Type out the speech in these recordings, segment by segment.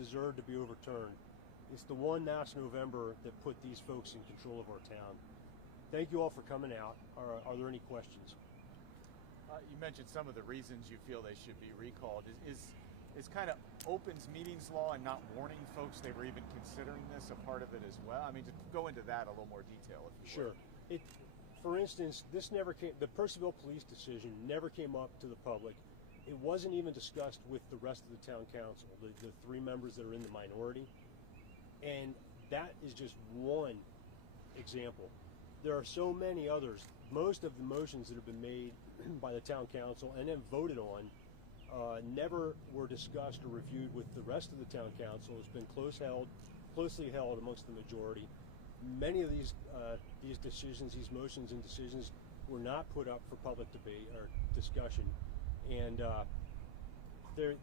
deserved to be overturned. It's the one last November that put these folks in control of our town. Thank you all for coming out. Are there any questions? You mentioned some of the reasons you feel they should be recalled. Is kind of opens meetings law and not warning folks they were even considering this a part of it as well? I mean, to go into that a little more detail, if you Sure. would. For instance, this never came. The Purcellville police decision never came up to the public. It wasn't even discussed with the rest of the town council, the 3 members that are in the minority. And that is just one example. There are so many others. Most of the motions that have been made by the town council and then voted on never were discussed or reviewed with the rest of the town council. It's been closely held amongst the majority. Many of these decisions, these motions and decisions, were not put up for public debate or discussion, and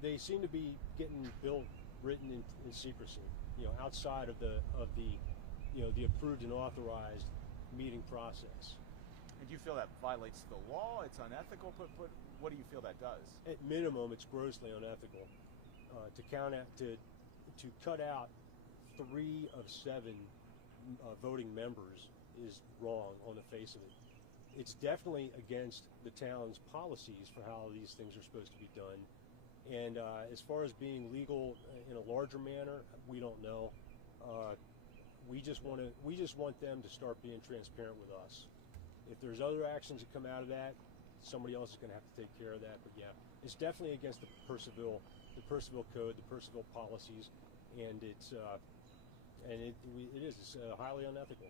they seem to be getting written in secrecy, outside of the approved and authorized meeting process. And do you feel that violates the law? It's unethical? What do you feel that does? At minimum, it's grossly unethical. To cut out 3 of 7 voting members is wrong on the face of it. It's definitely against the town's policies for how these things are supposed to be done. And as far as being legal in a larger manner, we don't know. We just want them to start being transparent with us. If there's other actions that come out of that, somebody else is going to have to take care of that. But yeah, it's definitely against the Purcellville code, the Purcellville policies, and it is highly unethical.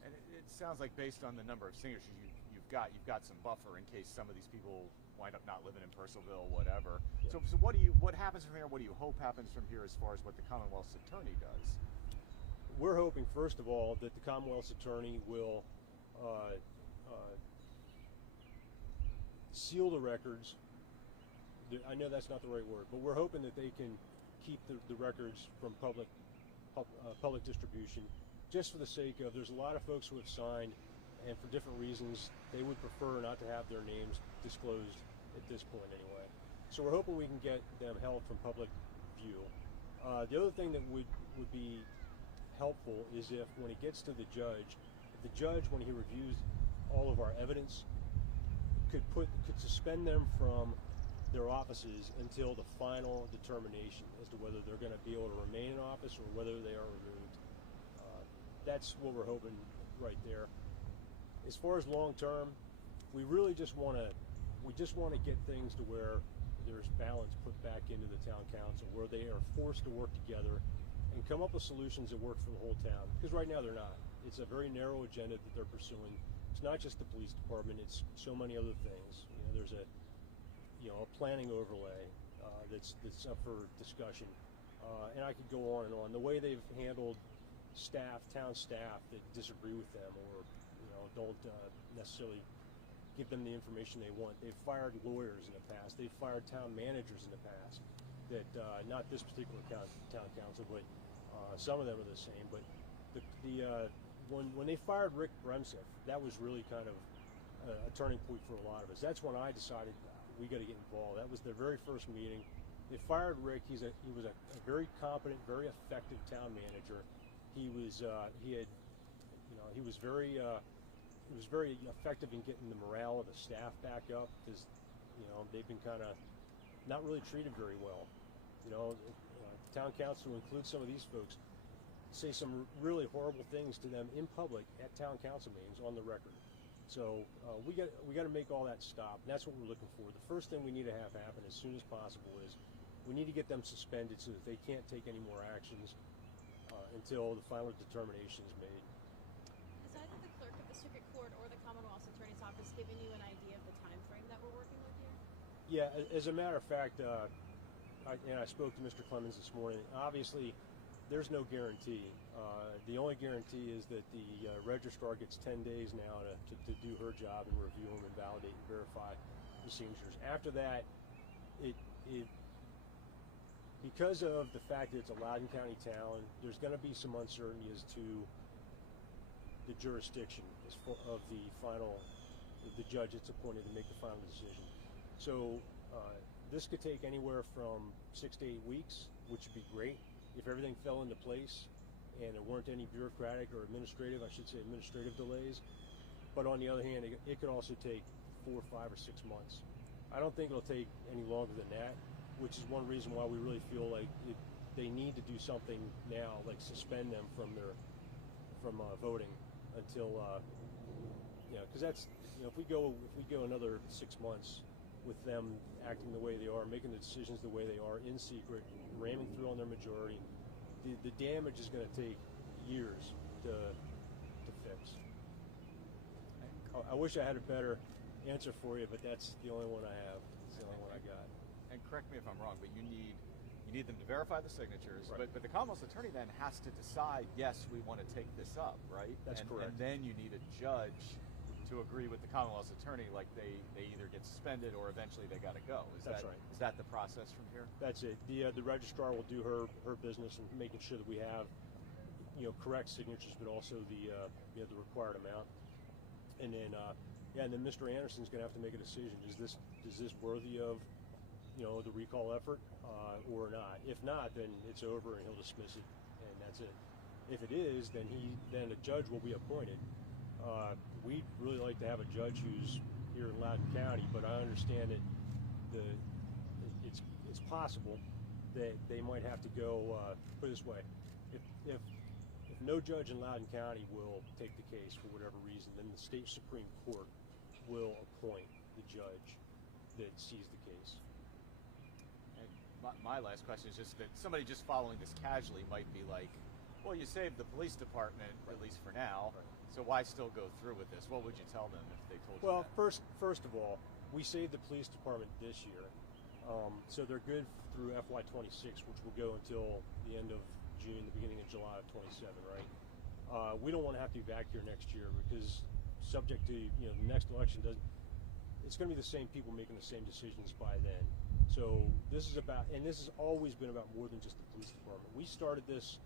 And it sounds like, based on the number of signatures you've got some buffer in case some of these people wind up not living in Purcellville, whatever. Yeah. So what happens from here? What do you hope happens from here as far as what the Commonwealth's attorney does? We're hoping, first of all, that the Commonwealth's attorney will seal the records. I know that's not the right word, but we're hoping that they can keep the records from public distribution, just for the sake of, there's a lot of folks who have signed, and for different reasons, they would prefer not to have their names disclosed at this point anyway. So we're hoping we can get them held from public view. The other thing that would be helpful is if, when it gets to the judge, if the judge, when he reviews all of our evidence, could suspend them from their offices until the final determination as to whether they're going to be able to remain in office or whether they are removed. That's what we're hoping right there. As far as long term, we really just want to get things to where there's balance put back into the town council, where they are forced to work together and come up with solutions that work for the whole town. Because right now they're not. It's a very narrow agenda that they're pursuing. It's not just the police department, it's so many other things. There's a planning overlay that's up for discussion. And I could go on and on. The way they've handled town staff that disagree with them or don't necessarily give them the information they want. They've fired lawyers in the past. They've fired town managers in the past. That not this particular town council, but some of them are the same. But when they fired Rick Bremseth, that was really kind of a turning point for a lot of us. That's when I decided we got to get involved. That was their very first meeting. They fired Rick. He was a very competent, very effective town manager. He was very effective in getting the morale of the staff back up, because they've been kind of not really treated very well. The town council, to include some of these folks, say some really horrible things to them in public at town council meetings on the record. So we got to make all that stop, and that's what we're looking for. The first thing we need to have happen as soon as possible is we need to get them suspended so that they can't take any more actions until the final determination is made. Has either the clerk of the circuit court or the Commonwealth's attorney's office given you an idea of the time frame that we're working with here? Yeah, as a matter of fact, I spoke to Mr. Clemens this morning. Obviously, there's no guarantee. The only guarantee is that the registrar gets 10 days now to do her job and review them and validate and verify the signatures. After that, because of the fact that it's a Loudoun County town, there's going to be some uncertainty as to the jurisdiction of the judge that's appointed to make the final decision. So this could take anywhere from 6 to 8 weeks. which would be great if everything fell into place and there weren't any bureaucratic or administrative, I should say administrative delays. But on the other hand, it could also take 4, 5, or 6 months. I don't think it'll take any longer than that, which is one reason why we really feel like they need to do something now, like suspend them from voting until because that's if we go another 6 months with them acting the way they are, making the decisions the way they are in secret, ramming through on their majority, the damage is going to take years to fix. I wish I had a better answer for you, but that's the only one I have. It's the only one I got. And correct me if I'm wrong, but you need them to verify the signatures. Right. But the Commonwealth's attorney then has to decide, yes, we want to take this up, right? That's correct. And then you need a judge to agree with the Commonwealth's attorney, like they either get suspended or eventually they got to go. That's right. Is that the process from here? That's it. The registrar will do her business in making sure that we have correct signatures, but also the required amount. And then and then Mr. Anderson's going to have to make a decision. Is this worthy of the recall effort or not? If not, then it's over and he'll dismiss it, and that's it. If it is, then a judge will be appointed. We'd really like to have a judge who's here in Loudoun County, but I understand that it's possible that they might have to go. Put it this way: if no judge in Loudoun County will take the case for whatever reason, then the state Supreme Court will appoint the judge that sees the case. And my last question is just that somebody just following this casually might be like, well, you saved the police department, at least for now, so why still go through with this? What would you tell them if they told you that? Well, first of all, we saved the police department this year, so they're good through FY26, which will go until the end of June, the beginning of July of 27, right? We don't want to have to be back here next year because subject to the next election it's going to be the same people making the same decisions by then. So this is about, and this has always been about more than just the police department. We started this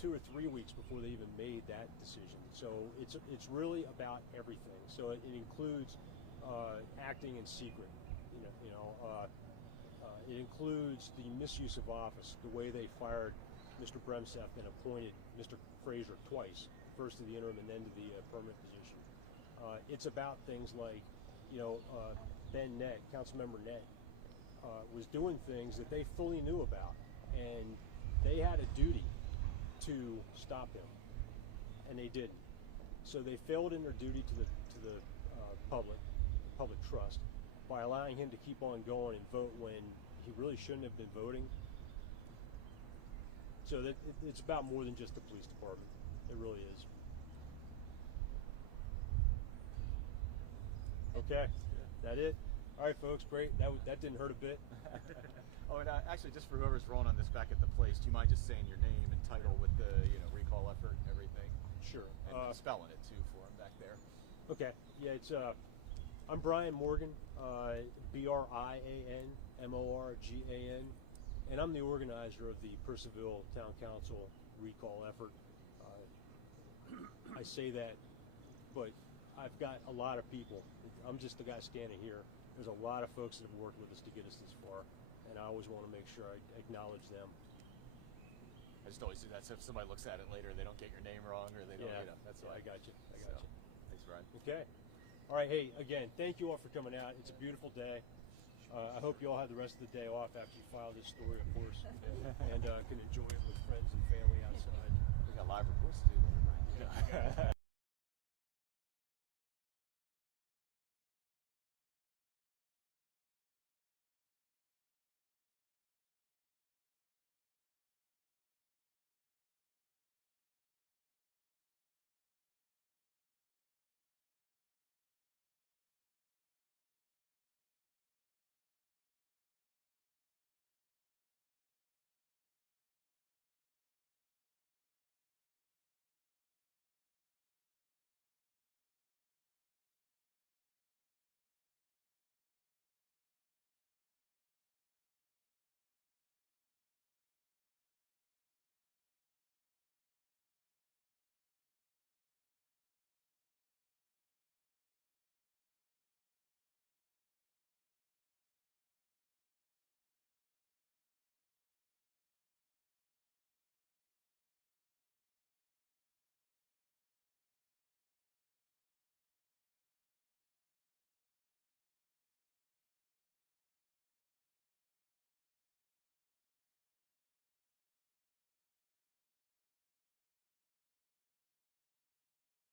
2 or 3 weeks before they even made that decision. So it's really about everything. So it includes acting in secret. It includes the misuse of office, the way they fired Mr. Bremseth and appointed Mr. Frazier twice, first to the interim and then to the permanent position. It's about things like, Ben Nett, Councilmember Nett, was doing things that they fully knew about, and they had a duty to stop him, and they didn't. So they failed in their duty to the public trust, by allowing him to keep on going and vote when he really shouldn't have been voting. So it's about more than just the police department. It really is. Okay, that it? All right, folks, great. That didn't hurt a bit. Oh, and actually, just for whoever's rolling on this back at the place, do you mind just saying your name and title with the recall effort and everything? Sure. And spelling it too for him back there. Okay. Yeah, it's I'm Brian Morgan, BrianMorgan, and I'm the organizer of the Purcellville Town Council recall effort. I say that, but I've got a lot of people. I'm just the guy standing here. There's a lot of folks that have worked with us to get us this far, and I always want to make sure I acknowledge them. I just always do that, so if somebody looks at it later, they don't get your name wrong, or they don't, that's why. I got you. Thanks, Brian. Okay. All right, hey, again, thank you all for coming out. It's a beautiful day. I hope you all have the rest of the day off after you file this story, of course, and can enjoy it with friends and family outside. We got live reports to do later, Brian.